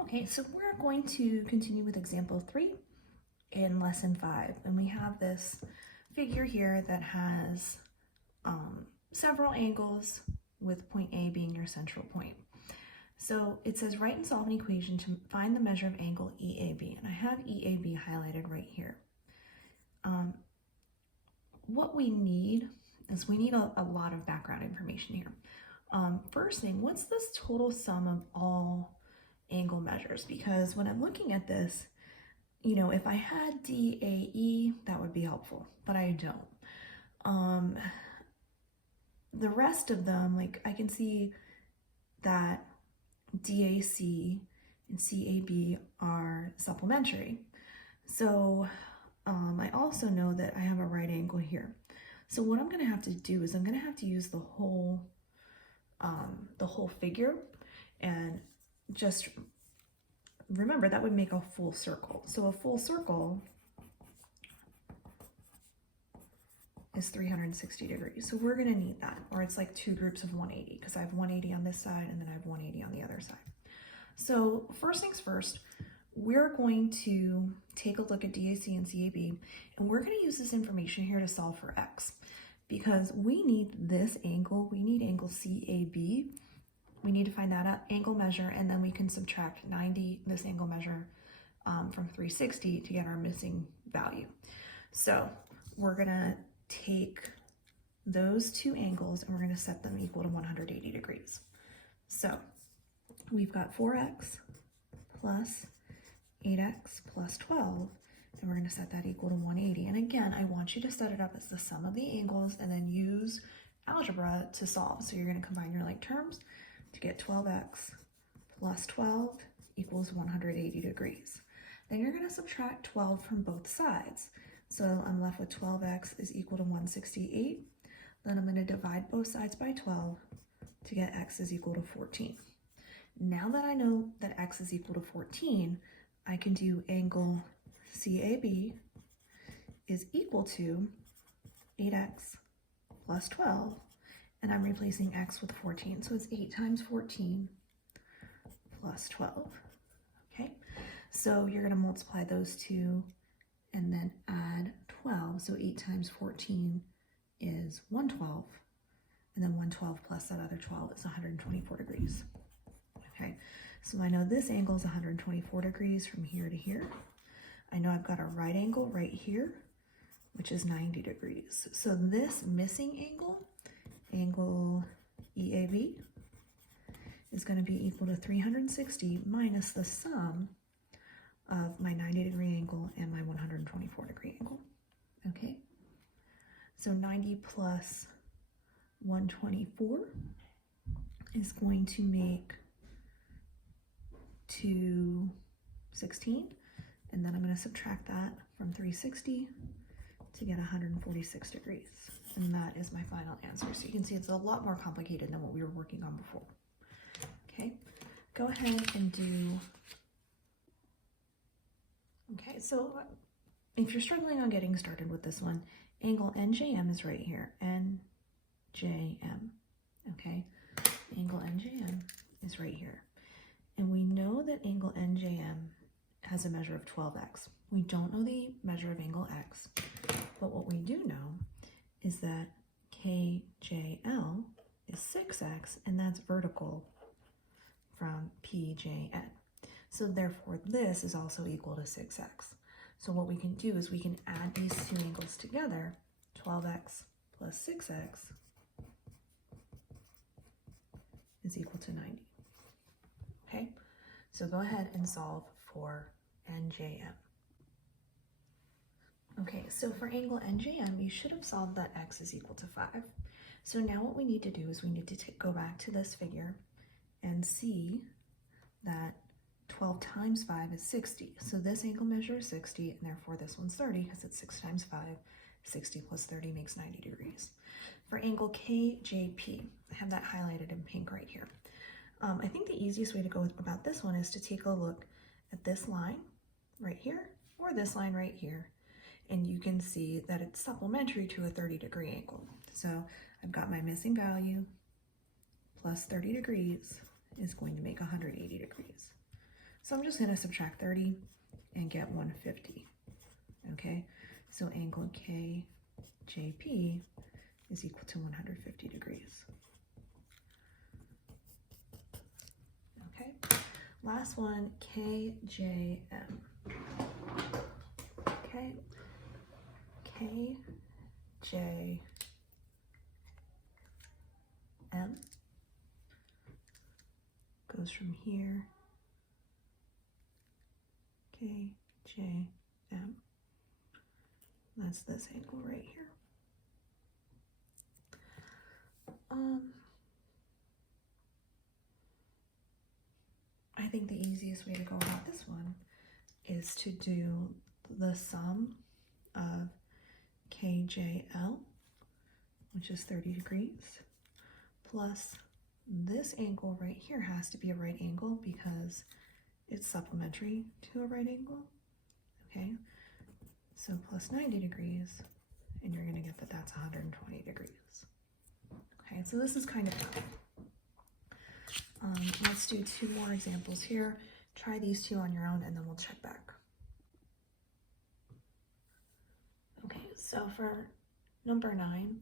Okay, so we're going to continue with example 3 in lesson 5, and we have this figure here that has several angles with point A being your central point. So it says write and solve an equation to find the measure of angle EAB, and I have EAB highlighted right here. What we need is we need a lot of background information here. First thing, what's this total sum of all angle measures? Because when I'm looking at this, you know, if I had DAE, that would be helpful, but I don't. The rest of them, like I can see that DAC and CAB are supplementary. So I also know that I have a right angle here. So what I'm going to have to do is I'm going to have to use the whole figure, and just remember that would make a full circle. So a full circle is 360 degrees. So we're going to need that, or it's like two groups of 180 because I have 180 on this side and then I have 180 on the other side. So first things first, we're going to take a look at DAC and CAB, and we're going to use this information here to solve for X, because we need this angle, we need angle CAB, we need to find that angle measure, and then we can subtract 90, this angle measure, from 360 to get our missing value. So we're going to take those two angles and we're going to set them equal to 180 degrees. So we've got 4x plus 8x plus 12, and we're going to set that equal to 180. And again, I want you to set it up as the sum of the angles and then use algebra to solve. So you're going to combine your like terms to get 12x plus 12 equals 180 degrees. Then you're going to subtract 12 from both sides. So I'm left with 12x is equal to 168. Then I'm going to divide both sides by 12 to get x is equal to 14. Now that I know that x is equal to 14, I can do angle CAB is equal to 8x plus 12, and I'm replacing x with 14. So it's 8 times 14 plus 12. Okay, so you're going to multiply those two and then add 12. So 8 times 14 is 112, and then 112 plus that other 12 is 124 degrees. Okay, so I know this angle is 124 degrees from here to here. I know I've got a right angle right here, which is 90 degrees. So this missing angle, angle EAB, is going to be equal to 360 minus the sum of my 90 degree angle and my 124 degree angle. Okay, so 90 plus 124 is going to make 216, and then I'm going to subtract that from 360 to get 146 degrees, and that is my final answer. So you can see it's a lot more complicated than what we were working on before. Okay, go ahead and do, okay, so if you're struggling on getting started with this one, angle NJM is right here, NJM, okay, angle NJM is right here. And we know that angle NJM has a measure of 12x. We don't know the measure of angle X, but what we do know is that KJL is 6x, and that's vertical from PJN. So therefore, this is also equal to 6x. So what we can do is we can add these two angles together, 12x plus 6x is equal to 90. Okay, so go ahead and solve for NJM. Okay, so for angle NJM, you should have solved that x is equal to 5. So now what we need to do is we need to go back to this figure and see that 12 times 5 is 60. So this angle measure is 60, and therefore this one's 30 because it's 6 times 5. 60 plus 30 makes 90 degrees. For angle KJP, I have that highlighted in pink right here. I think the easiest way to go about this one is to take a look at this line right here or this line right here, and you can see that it's supplementary to a 30-degree angle. So I've got my missing value plus 30 degrees is going to make 180 degrees. So I'm just going to subtract 30 and get 150. Okay, so angle KJP is equal to 150 degrees. Okay, last one, KJM. Okay, KJM goes from here, KJM. That's this angle right here. I think the easiest way to go about this one is to do the sum of KJL, which is 30 degrees, plus this angle right here has to be a right angle because it's supplementary to a right angle. Okay, so plus 90 degrees, and you're going to get that that's 120 degrees. Okay, so this is kind of fun. Let's do 2 more examples here. Try these 2 on your own, and then we'll check back. Okay, so for number 9,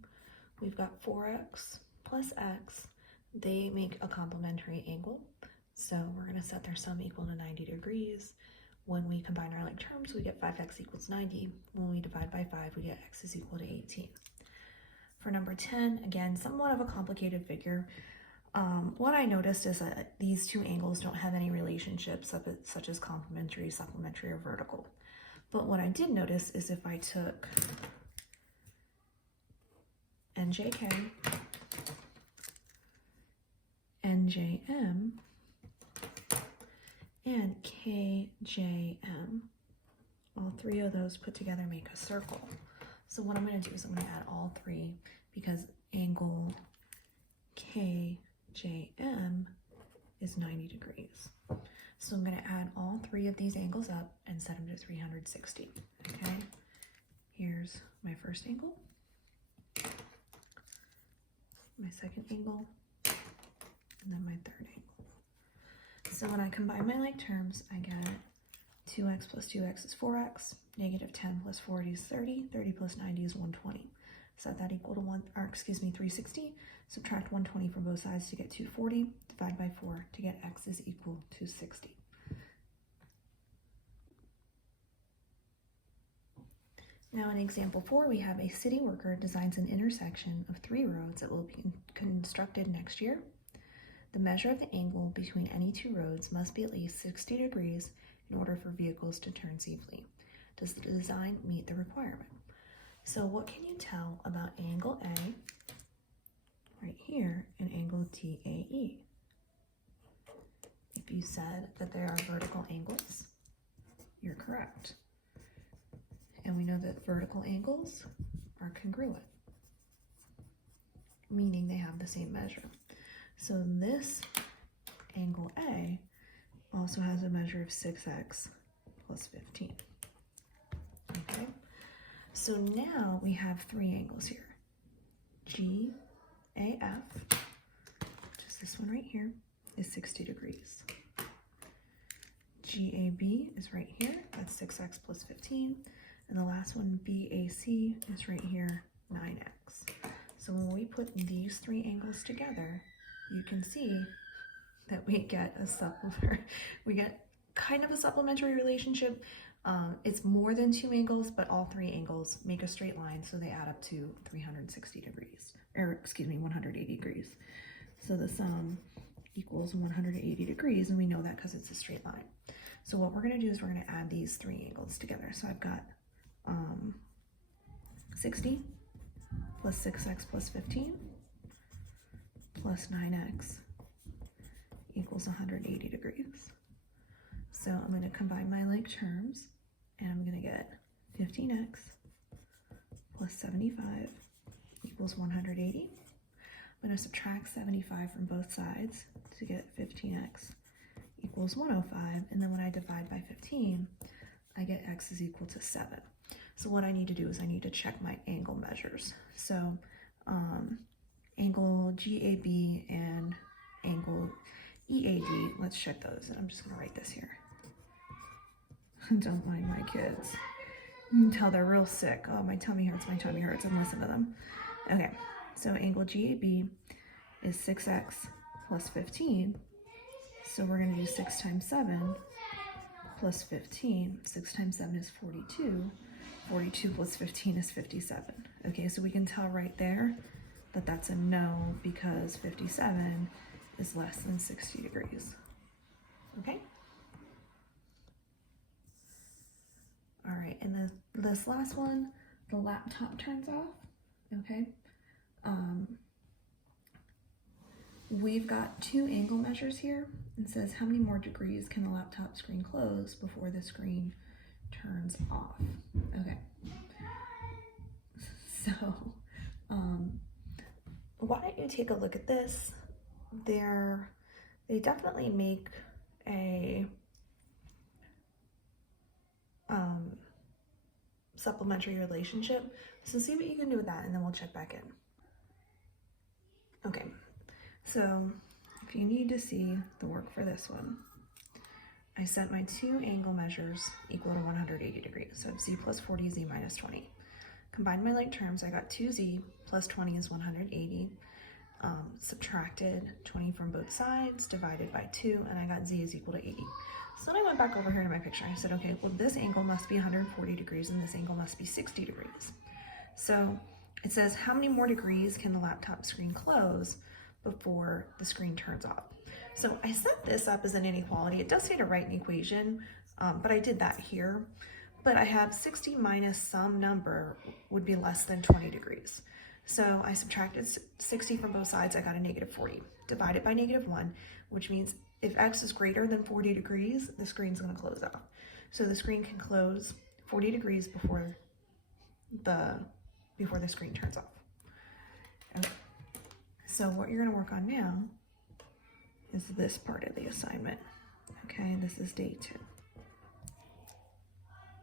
we've got 4x plus x. They make a complementary angle, so we're going to set their sum equal to 90 degrees. When we combine our like terms, we get 5x equals 90. When we divide by 5, we get x is equal to 18. For number 10, again, somewhat of a complicated figure. What I noticed is that these 2 angles don't have any relationships such as complementary, supplementary, or vertical. But what I did notice is if I took NJK, NJM, and KJM, all 3 of those put together make a circle. So what I'm going to do is I'm going to add all 3 because angle KJM is 90 degrees. So I'm going to add all 3 of these angles up and set them to 360. Okay, here's my first angle, my second angle, and then my third angle. So when I combine my like terms, I get 2x plus 2x is 4x, negative 10 plus 40 is 30, 30 plus 90 is 120. Set that equal to 360. Subtract 120 from both sides to get 240. Divide by 4 to get x is equal to 60. Now in example 4, we have a city worker designs an intersection of 3 roads that will be constructed next year. The measure of the angle between any 2 roads must be at least 60 degrees in order for vehicles to turn safely. Does the design meet the requirement? So what can you tell about angle A right here and angle TAE? If you said that they are vertical angles, you're correct. And we know that vertical angles are congruent, meaning they have the same measure. So this angle A also has a measure of 6x plus 15. Okay, so now we have 3 angles here. GAF, which is this one right here, is 60 degrees. GAB is right here, that's 6x plus 15. And the last one, BAC, is right here, 9x. So when we put these 3 angles together, you can see that we get kind of a supplementary relationship. It's more than 2 angles, but all 3 angles make a straight line, so they add up to 360 degrees, or excuse me, 180 degrees. So the sum equals 180 degrees, and we know that because it's a straight line. So what we're going to do is we're going to add these 3 angles together. So I've got 60 plus 6x plus 15 plus 9x equals 180 degrees. So I'm going to combine my like terms, and I'm going to get 15x plus 75 equals 180. I'm going to subtract 75 from both sides to get 15x equals 105, and then when I divide by 15, I get x is equal to 7. So what I need to do is I need to check my angle measures. So angle GAB and angle EAD, let's check those, and I'm just going to write this here. Don't mind my kids. You can tell they're real sick. Oh, my tummy hurts, and listen to them. Okay, so angle GAB is 6x plus 15. So we're going to do 6 times 7 plus 15. 6 times 7 is 42. 42 plus 15 is 57. Okay, so we can tell right there that that's a no because 57 is less than 60 degrees. Okay? All right, and then this last one, the laptop turns off. Okay? We've got two angle measures here. It says how many more degrees can the laptop screen close before the screen turns off. Okay. So, why don't you take a look at this? They definitely make a supplementary relationship. So see what you can do with that, and then we'll check back in. Okay, so if you need to see the work for this one, I set my two angle measures equal to 180 degrees. So I have z plus 40, z minus 20. Combined my like terms, I got 2z plus 20 is 180. Subtracted 20 from both sides, divided by 2, and I got z is equal to 80. So then I went back over here to my picture. I said, okay, well, this angle must be 140 degrees and this angle must be 60 degrees. So it says, how many more degrees can the laptop screen close before the screen turns off? So I set this up as an inequality. It does say to write an equation, but I did that here. But I have 60 minus some number would be less than 20 degrees. So I subtracted 60 from both sides, I got a negative 40. Divided by negative 1, which means if x is greater than 40 degrees, the screen's going to close off. So the screen can close 40 degrees before the screen turns off. Okay. So what you're going to work on now is this part of the assignment. Okay, this is day 2.